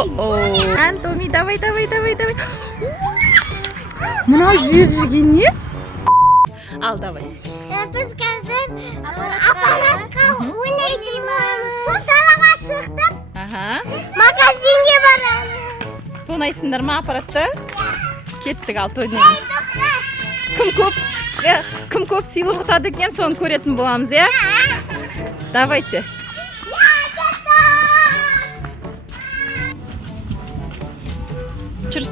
О-о. Антоми, давай. Мынау жүрген нес? Ал, давай. Біз қазір аппаратқа ойнайтынбыз. Сол далаға шықтық. Магазинге барамыз. Тонайсыңдар ма аппаратты? Кеттік, ал тонаймыз. Кім көп сыйлық ұтады екен, соны көретін боламыз, е? Давайте. Жүр.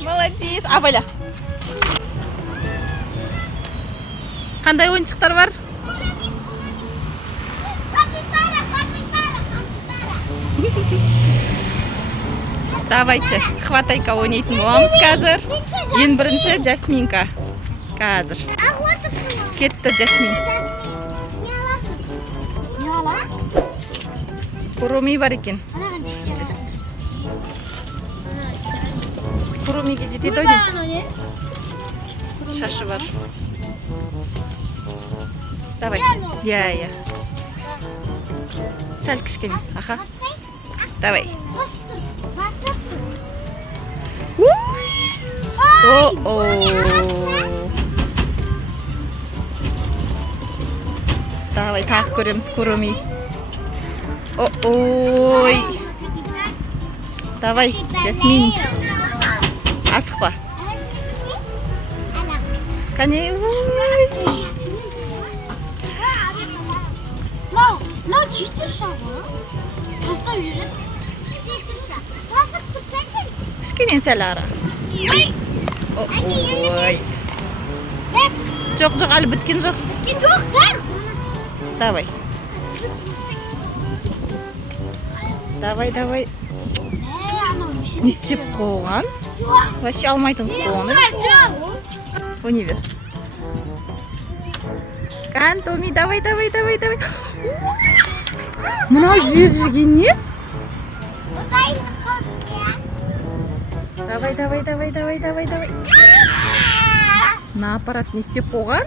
Молодец. Абайла. Қандай ойыншықтар бар? Давайте, хватайка ойнайтын боламыз қазір. Ең бірінші Жасминка. Қазір. Кетті Жасмин. Куруми бар екен. Курумиге жетеді ойден. Шашы бар. Давай. Я. Сәл кішкене. Аха. Давай. О-о. Давай, тағы көреміз Куруми. О-ой. Давай, Жасмин. Асықпа. Кәне. Мынау жетір шағы. Тастап жүреді. Кішкене сәл ара. Ой. Жоқ, әлі біткен жоқ. Давай. Не істеп қойған? Вообще алмайтын қоны. Универ. Антоми, давай. Мынау жүрген нес? Давай. На аппарат не істеп қойған?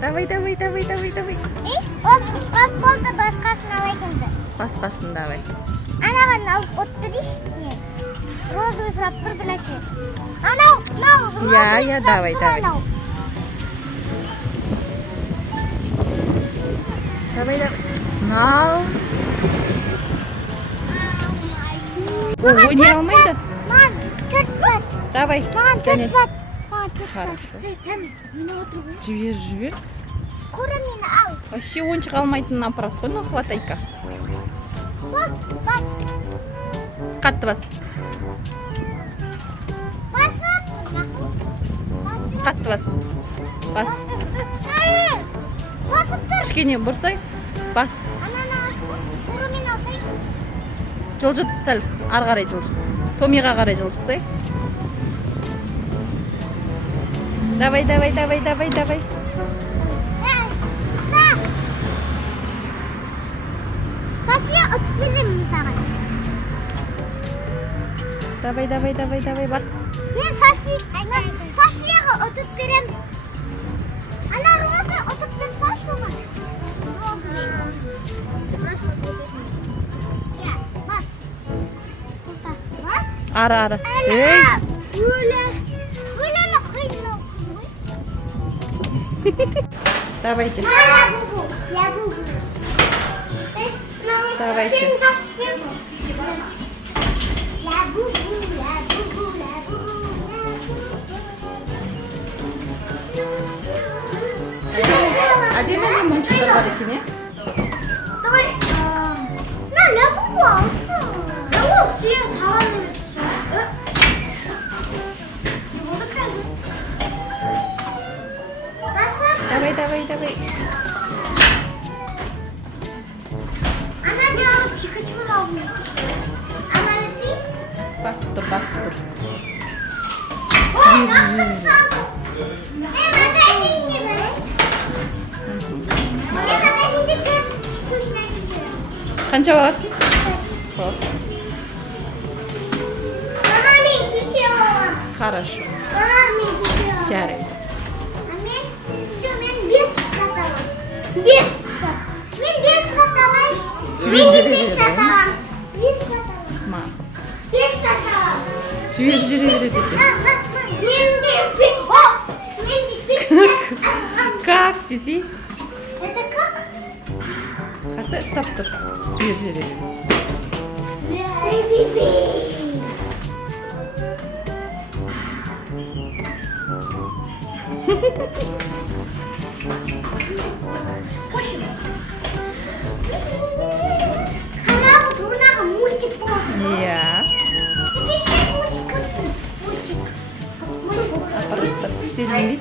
Давай. От болды басқасын алайынды. Басқасын, давай. Анаған алып от берейші. Розовый сұрап тұр бірнәрсе. Анау, Я, давай. Давай. Нау. Ойнай алмайды. Маған 4 сат. Давай. Маған 4 сат. Хорошо. Жібер. Жібер. Курамины ал. Вообще ойыншық алмайтын аппарат қой, ну хватайка. Бас. Қатты бас. Қатты бас. Басып тұр. Кішкене бұрсай. Бас. Курамины алсай. Жылжыт сәл. Ары қарай жылжыт. Томиға қарай жылжытсай. Давай. София ұтып беремін саған. Давай, бас. Мен Софияға ұтып беремін. Ана розы ұтып берсашы оған. Бас. Ары. Ей. Өлені қиын ол қыз ғой. Давайте. Давайте. Әдемі мұншықтар бар екен, е? Давай. На, лябу алшы. Ол сен саған емес шығады. Болды қазір. Басып. Давай. Ана делала Пикачу равный. Ана верси. Басып тұр. Ой, нақты салды. Магазинге Қанша бағасың? Хоп. Мама, мен көше аламын. Хорошо. Мама, мен көше аламын. Жарайды. Мен 5 сат аламын. 5 сат. Мен 5 сат алайыншы. Жібер, Мен жібер, 5 сат жібер. аламын. 5 сат аламын. Мақұл. 5 сат аламын. Жібер, жібер, жібер. Мен де 5 сат. Мен де 5 сат аламын. Как десе? Это как? Қарсы ұстап тұр. Жібер, жібер. Қарап отыруындағы мультик болады. Иә. Это что мультик? Мультик. Аппараттар істелінбейді.